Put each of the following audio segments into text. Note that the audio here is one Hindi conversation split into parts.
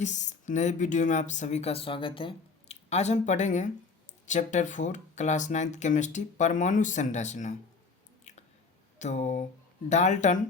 इस नए वीडियो में आप सभी का स्वागत है। आज हम पढ़ेंगे चैप्टर 4 क्लास 9th केमिस्ट्री परमाणु संरचना। तो डाल्टन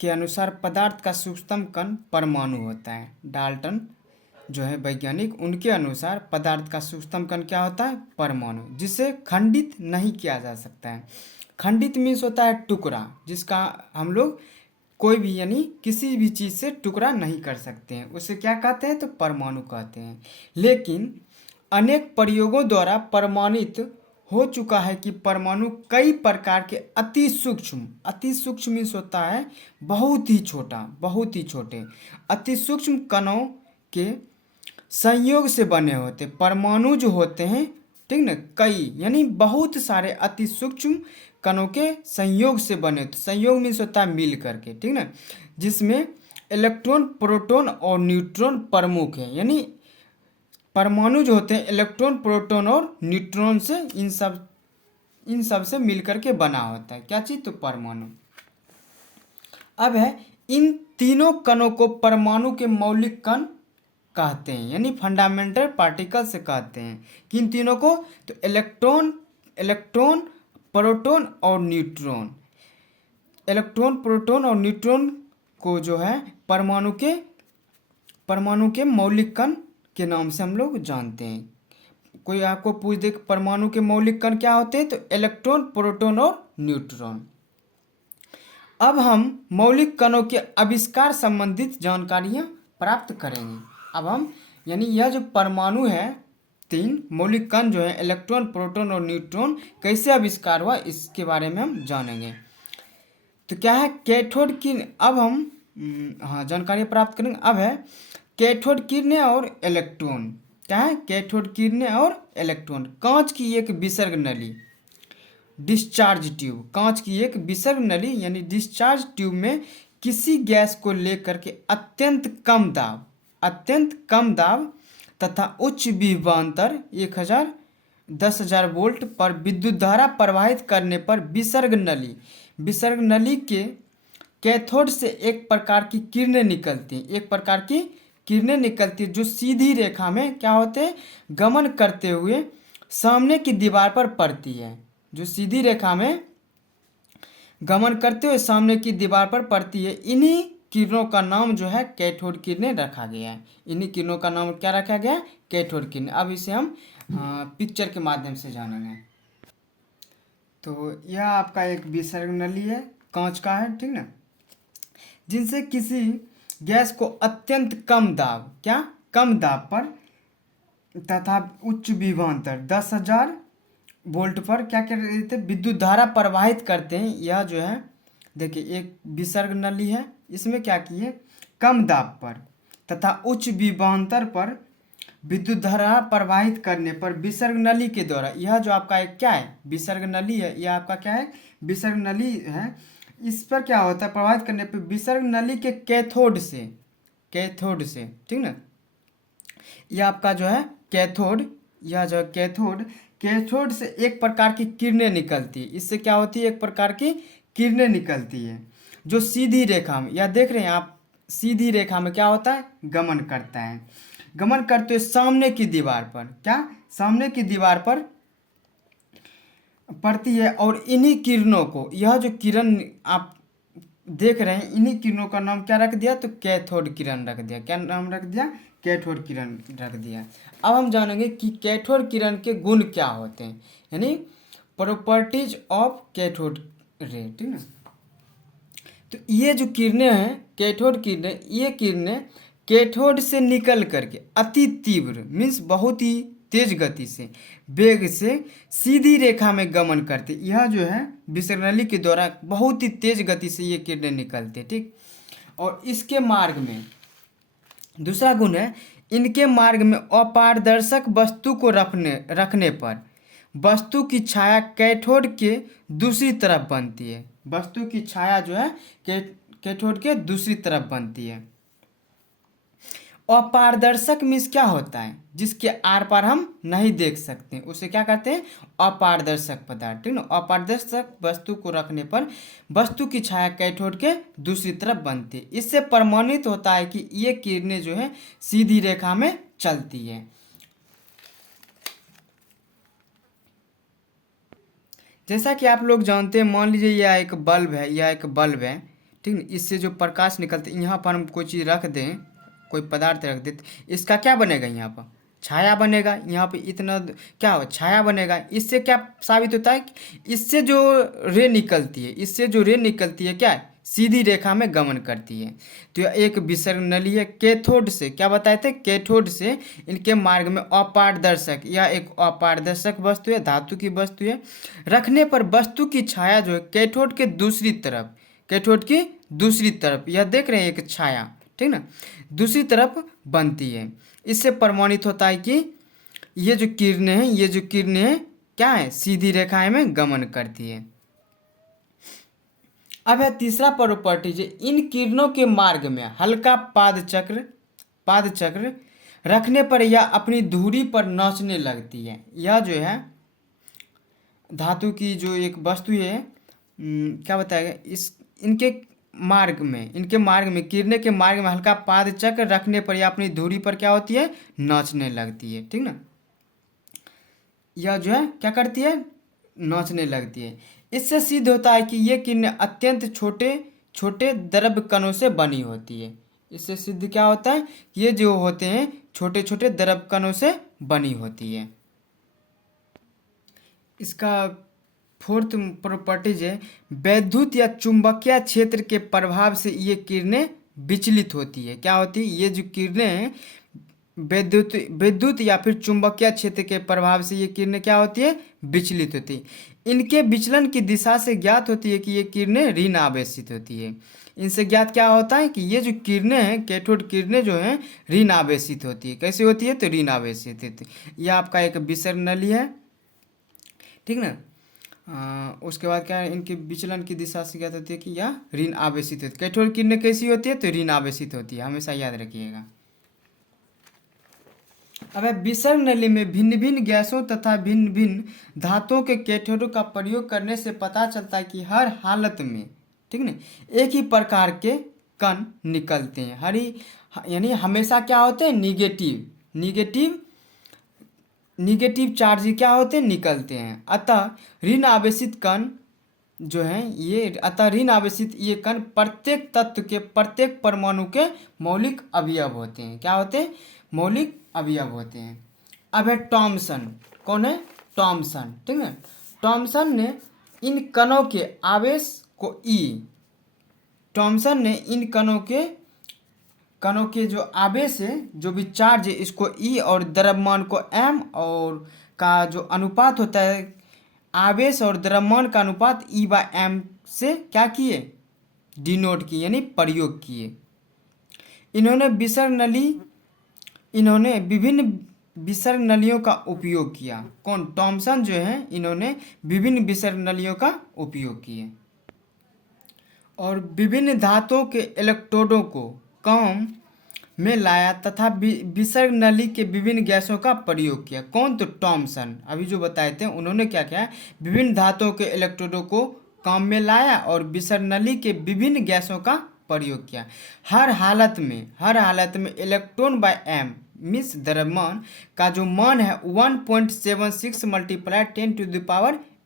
के अनुसार पदार्थ का सूक्ष्मतम कण परमाणु होता है। डाल्टन जो है वैज्ञानिक, उनके अनुसार पदार्थ का सूक्ष्मतम कण क्या होता है? परमाणु, जिसे खंडित नहीं किया जा सकता है। खंडित मीन्स होता है टुकड़ा, जिसका हम लोग कोई भी यानी किसी भी चीज़ से टुकड़ा नहीं कर सकते हैं, उसे क्या कहते हैं? तो परमाणु कहते हैं। लेकिन अनेक प्रयोगों द्वारा प्रमाणित हो चुका है कि परमाणु कई प्रकार के अति सूक्ष्म मीन्स होता है बहुत ही छोटा, बहुत ही छोटे अति सूक्ष्म कणों के संयोग से बने होते। परमाणु जो होते हैं, ठीक ना, कई यानी बहुत सारे अति सूक्ष्म कणों के संयोग से बने होते। संयोग मीन्स होता है मिल करके, ठीक ना, जिसमें इलेक्ट्रॉन, प्रोटॉन और न्यूट्रॉन प्रमुख है। यानी परमाणु जो होते हैं इलेक्ट्रॉन, प्रोटॉन और न्यूट्रॉन से इन सब से मिलकर के बना होता है। क्या चीज़? तो परमाणु। अब है इन तीनों कणों को परमाणु के मौलिक कण कहते हैं, यानी फंडामेंटल पार्टिकल से कहते हैं। किन तीनों को? तो इलेक्ट्रॉन, प्रोटॉन और न्यूट्रॉन। इलेक्ट्रॉन, प्रोटॉन और न्यूट्रॉन को जो है परमाणु के मौलिक कण के नाम से हम लोग जानते हैं। कोई आपको पूछ दे परमाणु के मौलिक कण क्या होते हैं, तो इलेक्ट्रॉन, प्रोटॉन और न्यूट्रॉन। अब हम मौलिक कणों के आविष्कार संबंधित जानकारियां प्राप्त करेंगे। अब हम यानी यह जो परमाणु है, तीन मौलिक कण जो है इलेक्ट्रॉन, प्रोटॉन और न्यूट्रॉन, कैसे आविष्कार हुआ इसके बारे में हम जानेंगे। तो क्या है कैथोड किरण? अब हम जानकारी प्राप्त करेंगे। अब है कैथोड किरणें और इलेक्ट्रॉन। क्या है? कैथोड किरणें और इलेक्ट्रॉन। कांच की एक विसर्ग नली, डिस्चार्ज ट्यूब, कांच की एक विसर्ग नली यानी डिस्चार्ज ट्यूब में किसी गैस को लेकर के अत्यंत कम दाब तथा उच्च विभवांतर 1000 वोल्ट पर विद्युत धारा प्रवाहित करने पर विसर्ग नली के कैथोड से एक प्रकार की किरणें निकलती है, जो सीधी रेखा में क्या होते हैं? गमन करते हुए सामने की दीवार पर पड़ती है। जो सीधी रेखा में गमन करते हुए सामने की दीवार पर पड़ती है। इन्हीं किरणों का नाम जो है कैथोड किरणें रखा गया है। इन्हीं किरणों का नाम क्या रखा गया? कैथोड किरणें। अब इसे हम पिक्चर के माध्यम से जानेंगे। तो यह आपका एक विसर्ग नली है, कांच का है, ठीक ना, जिनसे किसी गैस को अत्यंत कम दाब पर तथा उच्च विभवांतर 10,000 वोल्ट पर क्या कर रहे थे? विद्युत धारा प्रवाहित करते हैं। यह जो है देखिए एक विसर्ग नली है, इसमें क्या किए? कम दाब पर तथा उच्च विभवांतर पर विद्युत धारा प्रवाहित करने पर विसर्ग नली के द्वारा, यह जो आपका एक क्या है? विसर्ग नली है। यह आपका क्या है? विसर्ग नली है। इस पर क्या होता है? प्रवाहित करने पर विसर्ग नली के कैथोड से, ठीक ना, यह आपका जो है कैथोड, यह जो कैथोड से एक प्रकार की किरणें निकलती है। इससे क्या होती है? एक प्रकार की किरणें निकलती है, जो सीधी रेखा में, यह देख रहे हैं आप, सीधी रेखा में क्या होता है? गमन करता है। गमन करते हुए सामने की दीवार पर, क्या? सामने की दीवार पर पड़ती है। और इन्हीं किरणों को, यह जो किरण आप देख रहे हैं, इन्हीं किरणों का नाम क्या रख दिया? तो कैथोड किरण रख दिया। क्या नाम रख दिया? कैथोड किरण रख दिया। अब हम जानेंगे कि कैथोड किरण के गुण क्या होते हैं, यानी प्रॉपर्टीज ऑफ कैथोड रे, ठीक ना। तो ये जो किरणें हैं कैथोड किरणें, ये किरणें कैथोड से निकल करके अति तीव्र मीन्स बहुत ही तेज गति से, वेग से सीधी रेखा में गमन करते। यह जो है विसर्ग नली के द्वारा बहुत ही तेज गति से ये किरणें निकलते, ठीक। और इसके मार्ग में दूसरा गुण है, इनके मार्ग में अपारदर्शक वस्तु को रखने पर वस्तु की छाया कैथोड के दूसरी तरफ बनती है। वस्तु की छाया जो है कैथोड के दूसरी तरफ बनती है। अपारदर्शक मीन्स क्या होता है, जिसके आर पार हम नहीं देख सकते, उसे क्या कहते हैं, अपारदर्शक पदार्थ। ठीक ना। अपारदर्शक वस्तु को रखने पर वस्तु की छाया कैथोड के दूसरी तरफ बनती है। इससे प्रमाणित होता है कि ये किरणें जो है सीधी रेखा में चलती है। जैसा कि आप लोग जानते हैं, मान लीजिए यह एक बल्ब है, यह एक बल्ब है, ठीक है। इससे जो प्रकाश निकलते, यहाँ पर हम कोई चीज़ रख दें, कोई पदार्थ रख दें, इसका क्या बनेगा, यहाँ पर छाया बनेगा। यहाँ पे इतना क्या हो, छाया बनेगा। इससे क्या साबित होता है, इससे जो रे निकलती है, इससे जो रे निकलती है क्या है, सीधी रेखा में गमन करती है। तो यह एक विसर्ग नली है। कैथोड से क्या बताए थे, कैथोड से इनके मार्ग में अपारदर्शक, यह एक अपारदर्शक वस्तु है, धातु की वस्तु है। रखने पर वस्तु की छाया जो है कैथोड के दूसरी तरफ, कैथोड की दूसरी तरफ, यह देख रहे हैं एक छाया, ठीक ना, दूसरी तरफ बनती है। इससे प्रमाणित होता है कि ये जो किरणें हैं, ये जो किरणें हैं क्या है, सीधी रेखाएं में गमन करती है। अब है तीसरा प्रॉपर्टी, जो इन किरणों के मार्ग में हल्का पादचक्र रखने पर यह अपनी धुरी पर नाचने लगती है। यह जो है धातु की जो एक वस्तु है, क्या बताएगा, इनके मार्ग में किरणें के मार्ग में हल्का पादचक्र रखने पर यह अपनी धुरी पर क्या होती है, नाचने लगती है। ठीक ना। यह जो है क्या करती है, नाचने लगती है। इससे सिद्ध होता है कि ये किरणें अत्यंत छोटे छोटे द्रव्य कणों से बनी होती है। इससे सिद्ध क्या होता है, ये जो होते हैं छोटे छोटे द्रव्य कणों से बनी होती है। इसका फोर्थ प्रॉपर्टीज है, वैद्युत या चुंबकीय क्षेत्र के प्रभाव से ये किरणें विचलित होती है। क्या होती है, ये जो किरणें हैं विद्युत या फिर चुंबकीय क्षेत्र के प्रभाव से ये किरणें क्या होती है, विचलित होती है। इनके विचलन की दिशा से ज्ञात होती है कि ये किरणें ऋण आवेशित होती है। इनसे ज्ञात क्या होता है कि ये जो किरणें हैं, कैथोड किरणें जो हैं ऋण आवेशित होती है। कैसे होती है, तो ऋण आवेशित होती है। यह आपका एक विसर्ग नली है, ठीक ना। उसके बाद क्या है, इनके विचलन की दिशा से ज्ञात होती है कि यह ऋण आवेशित होती है। कैथोड किरणें कैसी होती है, तो ऋण आवेशित होती है, हमेशा याद रखिएगा। अब विसर्ग नली में भिन्न भिन्न गैसों तथा भिन्न भिन्न धातुओं के कैथोडों का प्रयोग करने से पता चलता है कि हर हालत में, ठीक ना, एक ही प्रकार के कण निकलते हैं। यानी हमेशा क्या होते हैं, निगेटिव चार्ज क्या होते हैं, निकलते हैं। अतः ऋण आवेशित कण जो हैं अतः ऋण आवेशित ये कण प्रत्येक तत्व के प्रत्येक परमाणु के मौलिक अवयव होते हैं। क्या होते हैं, मौलिक अवयव होते हैं। अब है टॉमसन, कौन है, टॉमसन, ठीक है। टॉमसन ने इन कणों के आवेश को टॉमसन ने इन कणों के जो आवेश है, जो भी चार्ज है, इसको ई और द्रव्यमान को एम और का जो अनुपात होता है, आवेश और द्रव्यमान का अनुपात E/m से क्या किए, डिनोट किए, यानी प्रयोग किए। इन्होंने विभिन्न विसर्ग नलियों का उपयोग किया। कौन, टॉमसन जो है, इन्होंने विभिन्न विसर्ग नलियों का उपयोग किए और विभिन्न धातुओं के इलेक्ट्रोडों को काम में लाया तथा विसर्ग नली के विभिन्न गैसों का प्रयोग किया। कौन, तो टॉमसन, अभी जो बताए थे, उन्होंने क्या किया, विभिन्न धातुओं के इलेक्ट्रोडों को काम में लाया और विसर्ग नली के विभिन्न गैसों का प्रयोग किया। हर हालत में इलेक्ट्रॉन बाय एम मीन्स द्रव्यमान का जो मान है 1.76 ×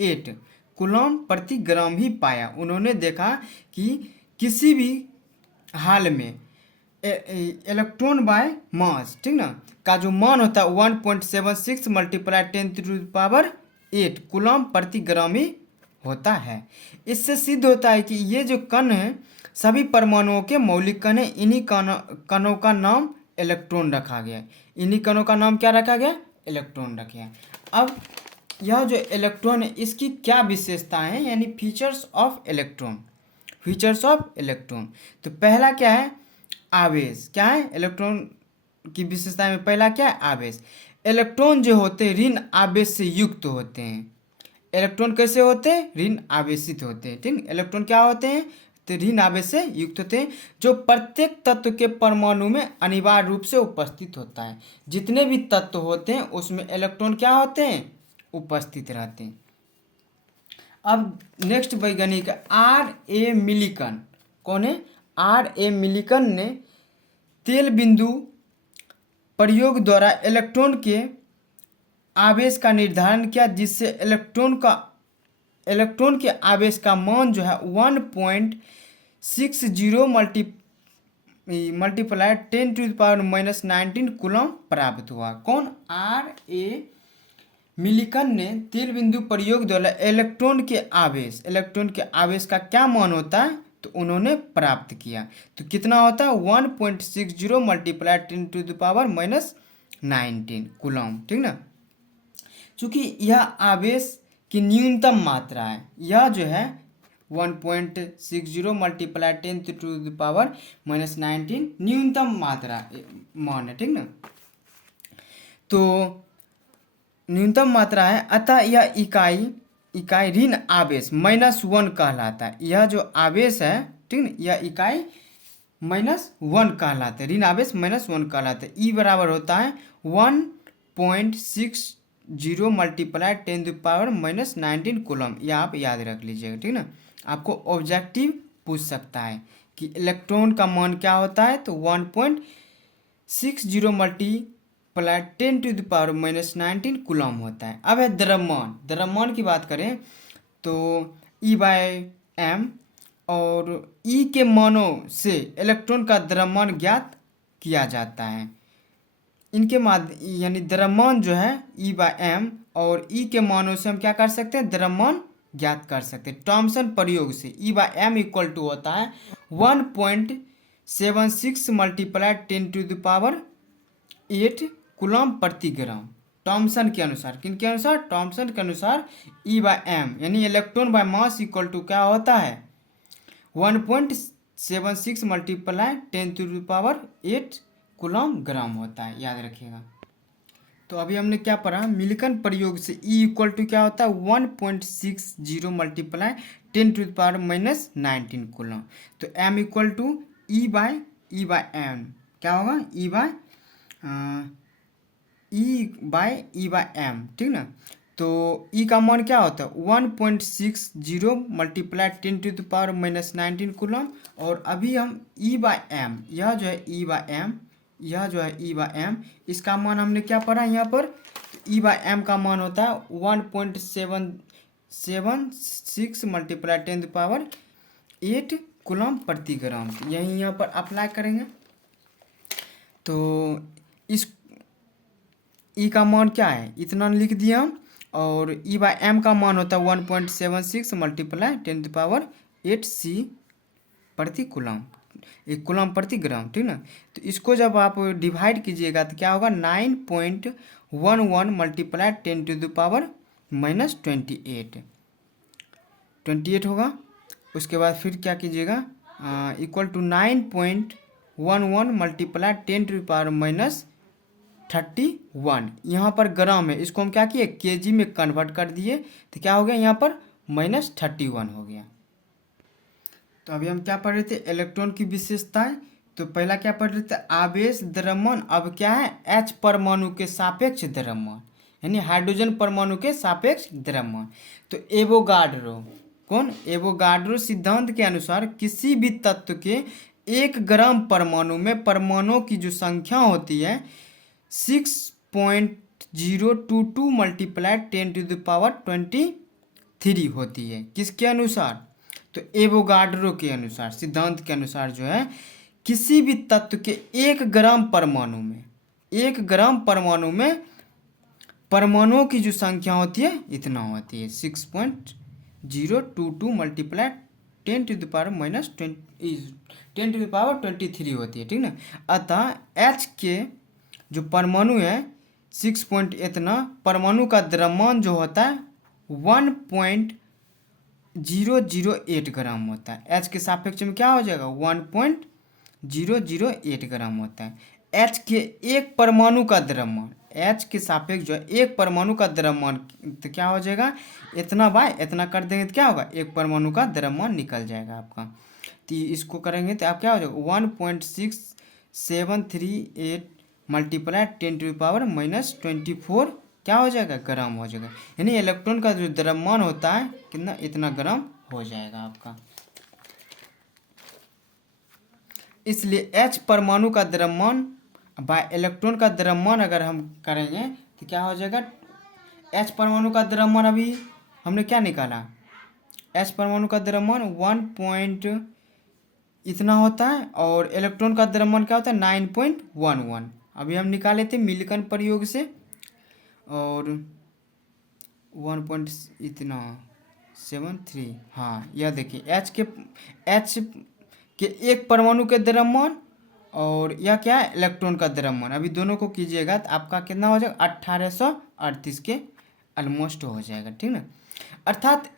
10⁸ कूलम प्रति ग्राम ही पाया। उन्होंने देखा कि किसी भी हाल में इलेक्ट्रॉन बाय मास, ठीक ना, का जो मान होता है 1.76 × 10⁸ कूलम प्रति ग्राम ही होता है। इससे सिद्ध होता है कि ये जो कण हैं सभी परमाणुओं के मौलिक कण हैं। इन्हीं कणों का नाम इलेक्ट्रॉन रखा गया। इन्हीं कणों का नाम क्या रखा गया, इलेक्ट्रॉन रखा गया। अब यह जो इलेक्ट्रॉन है, इसकी क्या विशेषताएं हैं, यानी फीचर्स ऑफ इलेक्ट्रॉन। तो पहला क्या है, आवेश। क्या है, इलेक्ट्रॉन की विशेषता में पहला क्या है, आवेश। इलेक्ट्रॉन जो होते हैं ऋण आवेश से युक्त होते हैं। इलेक्ट्रॉन कैसे होते हैं, ऋण आवेशित होते हैं, ठीक। इलेक्ट्रॉन क्या होते हैं, ऋण आवेश से युक्त होते हैं, जो प्रत्येक तत्व के परमाणु में अनिवार्य रूप से उपस्थित होता है। जितने भी तत्व होते हैं उसमें इलेक्ट्रॉन क्या होते हैं, उपस्थित रहते हैं। अब नेक्स्ट वैज्ञानिक R.A. मिलिकन। कौन है? R.A. मिलिकन ने तेल बिंदु प्रयोग द्वारा इलेक्ट्रॉन के आवेश का निर्धारण किया, जिससे इलेक्ट्रॉन के आवेश का मान जो है 1.60 मल्टीप्लाई 10⁻⁻19 कूलम प्राप्त हुआ। कौन? R.A. मिलिकन ने तेल बिंदु प्रयोग द्वारा इलेक्ट्रॉन के आवेश का क्या मान होता है तो उन्होंने प्राप्त किया। तो कितना होता है? 1.60 मल्टीप्लाई 10⁻⁻19 कूलम, ठीक ना। चूँकि यह आवेश की न्यूनतम मात्रा है, यह जो है 1.60 मल्टीप्लाई 10⁻⁻19 न्यूनतम मात्रा मान है, ठीक ना। तो न्यूनतम मात्रा है, अतः यह इकाई ऋण आवेश -1 कहलाता है। यह जो आवेश है, ठीक ना, यह इकाई -1 कहलाता है, ऋण आवेश -1 कहलाता है। ई बराबर होता है 1.60 मल्टीप्लाई 10⁻⁻19 कूलम। यह आप याद रख लीजिएगा, ठीक ना। आपको ऑब्जेक्टिव पूछ सकता है कि इलेक्ट्रॉन का मान क्या होता है, तो 1.60 मल्टीप्लाई 10⁻⁻19 कूलम होता है। अब है द्रव्यमान की बात करें तो E/m और E के मानों से इलेक्ट्रॉन का द्रव्यमान ज्ञात किया जाता है। इनके यानी द्रव्यमान जो है E/m और E के मानों से हम क्या कर सकते हैं, द्रव्यमान ज्ञात कर सकते हैं थॉमसन प्रयोग से। E/m इक्वल टू होता है 1.76 मल्टीप्लाई 10⁸ कूलम प्रति ग्राम, थॉमसन के अनुसार। किनके अनुसार? थॉमसन के अनुसार E/m यानी electron by mass equal to क्या होता है, 1.76 मल्टीप्लाई 10⁸ कूलम ग्राम होता है, याद रखिएगा। तो अभी हमने क्या पढ़ा, मिलिकन प्रयोग से E इक्वल टू क्या होता है 1.60 मल्टीप्लाई 10⁻⁻19 कूलम। तो m इक्वल टू E/m क्या होगा, E/m, ठीक ना। तो E का मान क्या होता है 1.60 मल्टीप्लाई 10⁻⁻19 कूलम। और अभी हम E/m, यह जो है E/m, इसका मान हमने क्या पढ़ा यहाँ पर, E/m का मान होता है 1.76 मल्टीप्लाई 10⁸ कूलम प्रति ग्राम। यही यहाँ पर अप्लाई करेंगे। तो इस E का मान क्या है, इतना लिख दिया हम। और E/m का मान होता है 1.76 मल्टीप्लाई 10⁸ C प्रति कूलम, एक कूलम प्रति ग्राम, ठीक ना। तो इसको जब आप डिवाइड कीजिएगा तो क्या होगा 9.11 मल्टीप्लाई 10⁻⁻28 होगा। उसके बाद फिर क्या कीजिएगा, इक्वल टू 9.11 मल्टीप्लाई 10⁻31। यहाँ पर ग्राम है, इसको हम क्या किए केजी में कन्वर्ट कर दिए, तो क्या हो गया यहाँ पर -31 हो गया। तो अभी हम क्या पढ़ रहे थे, इलेक्ट्रॉन की विशेषताएं। तो पहला क्या पढ़ रहे थे, आवेश द्रव्यमान। अब क्या है, H परमाणु के सापेक्ष द्रव्यमान, यानी हाइड्रोजन परमाणु के सापेक्ष द्रव्यमान। तो एवोगाड्रो सिद्धांत के अनुसार किसी भी तत्व के 1 ग्राम परमाणु में परमाणुओं की जो संख्या होती है 6.022 मल्टीप्लाई 10⁻23 होती है। किसके अनुसार, तो एवोगाड्रो के अनुसार, सिद्धांत के अनुसार जो है किसी भी तत्व के 1 ग्राम परमाणु में परमाणुओं की जो संख्या होती है इतना होती है 6.022 मल्टीप्लाई 10⁻23 होती है, ठीक ना। अतः H के जो परमाणु है 6 परमाणु का द्रव्यमान जो होता है 1.008 ग्राम होता है। H के सापेक्ष में क्या हो जाएगा 1.008 ग्राम होता है। H के एक परमाणु का द्रव्यमान, H के सापेक्ष जो है एक परमाणु का द्रव्यमान तो क्या हो जाएगा, इतना बाय इतना कर देंगे तो क्या होगा, एक परमाणु का द्रव्यमान निकल जाएगा आपका। तो इसको करेंगे तो आप क्या हो जाएगा 1.6738 मल्टीप्लाई 10⁻⁻24 क्या हो जाएगा ग्राम हो जाएगा। यानी इलेक्ट्रॉन का जो द्रव्यमान होता है कितना इतना ग्राम हो जाएगा आपका। इसलिए H परमाणु का द्रव्यमान बाय इलेक्ट्रॉन का द्रव्यमान अगर हम करेंगे तो क्या हो जाएगा। H परमाणु का द्रव्यमान अभी हमने क्या निकाला, H परमाणु का द्रव्यमान 1 इतना होता है और इलेक्ट्रॉन का द्रव्यमान क्या होता है 9.11। अभी हम निकाले थे मिल्कन प्रयोग से और 1.73। हाँ यह देखिए H के एक परमाणु के द्रव्यमान और यह क्या है इलेक्ट्रॉन का द्रव्यमान। अभी दोनों को कीजिएगा तो आपका कितना हो जाएगा 1838 के ऑलमोस्ट हो जाएगा, ठीक ना। अर्थात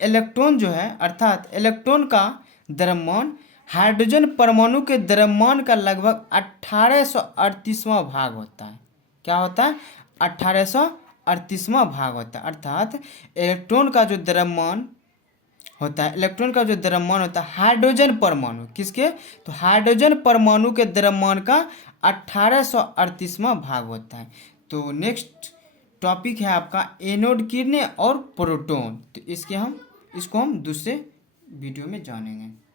इलेक्ट्रॉन का द्रव्यमान हाइड्रोजन परमाणु के द्रव्यमान का लगभग 1838वां भाग होता है। क्या होता है 1838वां भाग होता है। अर्थात इलेक्ट्रॉन का जो द्रव्यमान होता है हाइड्रोजन परमाणु किसके, तो हाइड्रोजन परमाणु के द्रव्यमान का 1838वां भाग होता है। तो नेक्स्ट टॉपिक है आपका एनोड किरणें और प्रोटॉन। तो इसको हम दूसरे वीडियो में जानेंगे।